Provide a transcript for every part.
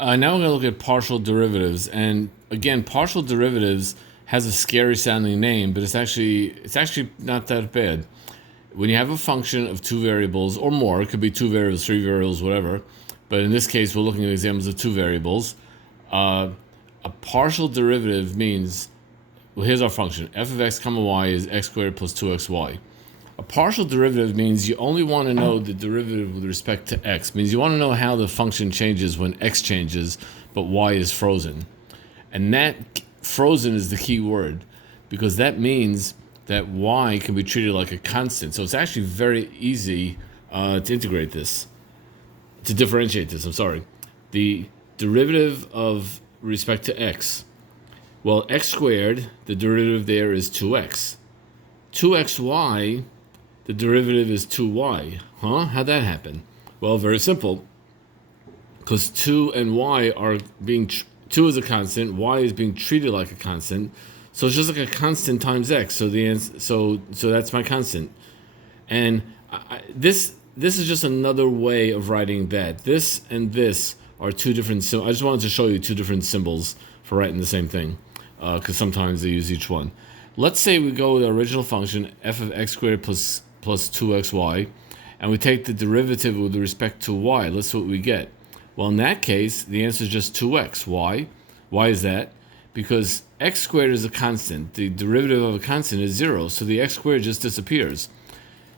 Now we're going to look at partial derivatives, and again, partial derivatives has a scary sounding name, but it's actually not that bad. When you have a function of two variables or more, it could be two variables, three variables, whatever. But in this case, we're looking at examples of two variables. A partial derivative means, well, here's our function: f of x comma y is x squared plus 2xy. A partial derivative means you only want to know the derivative with respect to x. It means you want to know how the function changes when x changes, but y is frozen. And that frozen is the key word, because that means that y can be treated like a constant. So it's actually very easy to integrate this, to differentiate this, I'm sorry. The derivative of respect to x. Well, x squared, the derivative there is 2x. 2xy, the derivative is 2y. How'd that happen? Well, very simple. Because 2 and y are being... 2 is a constant, y is being treated like a constant. So it's just like a constant times x. So the answer, so that's my constant. And this is just another way of writing that. This and this are two different symbols. I just wanted to show you two different symbols for writing the same thing, because sometimes they use each one. Let's say we go with the original function, f of x squared plus 2xy, and we take the derivative with respect to y. Let's see what we get. Well, in that case, the answer is just 2x. Why? Why is that? Because x squared is a constant. The derivative of a constant is 0, so the x squared just disappears.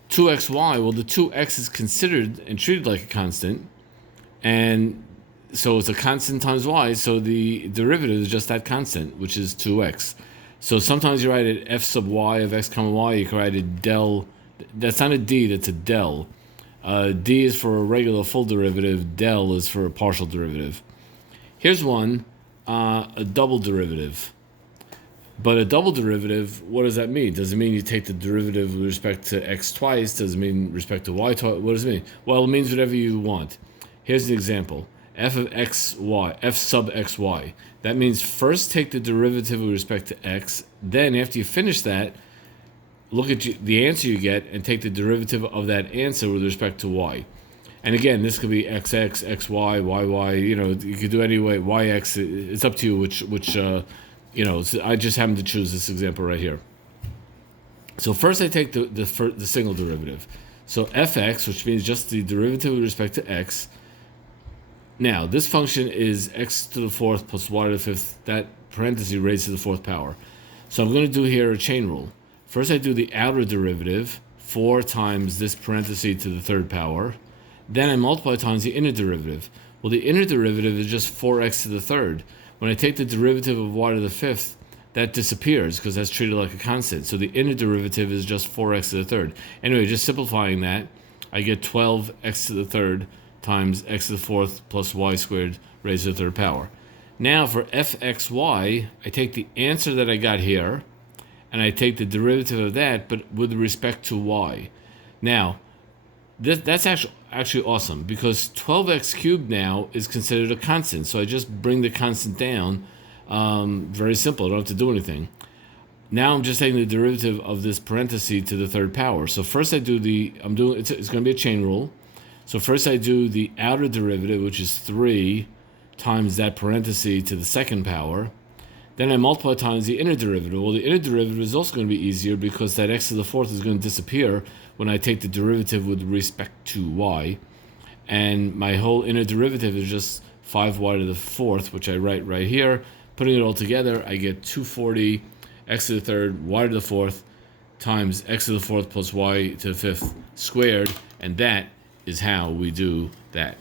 2xy, well, the 2x is considered and treated like a constant, and so it's a constant times y, so the derivative is just that constant, which is 2x. So sometimes you write it f sub y of x comma y, you can write it del. That's not a d, that's a del. D is for a regular full derivative, del is for a partial derivative. Here's one, a double derivative. But a double derivative, what does that mean? Does it mean you take the derivative with respect to x twice? Does it mean respect to y twice? What does it mean? Well, it means whatever you want. Here's an example. F of xy, f sub xy. That means first take the derivative with respect to x, then after you finish that, look at the answer you get and take the derivative of that answer with respect to y. And again, this could be xx, xy, yy, you could do any way, yx, it's up to you which I just happen to choose this example right here. So first I take the single derivative. So fx, which means just the derivative with respect to x. Now, this function is x to the fourth plus y to the fifth, that parenthesis raised to the fourth power. So I'm going to do here a chain rule. First I do the outer derivative, 4 times this parenthesis to the third power. Then I multiply times the inner derivative. Well, the inner derivative is just 4x to the third. When I take the derivative of y to the fifth, that disappears because that's treated like a constant. So the inner derivative is just 4x to the third. Anyway, just simplifying that, I get 12x to the third times x to the fourth plus y squared raised to the third power. Now for fxy, I take the answer that I got here, and I take the derivative of that, but with respect to y. Now, that's actually awesome, because 12x cubed now is considered a constant. So I just bring the constant down. Very simple. I don't have to do anything. Now I'm just taking the derivative of this parenthesis to the third power. So first I do it's going to be a chain rule. So first I do the outer derivative, which is 3 times that parenthesis to the second power. Then I multiply times the inner derivative. Well, the inner derivative is also going to be easier because that x to the fourth is going to disappear when I take the derivative with respect to y. And my whole inner derivative is just 5y to the fourth, which I write right here. Putting it all together, I get 240 x to the third, y to the fourth, times x to the fourth plus y to the fifth squared. And that is how we do that.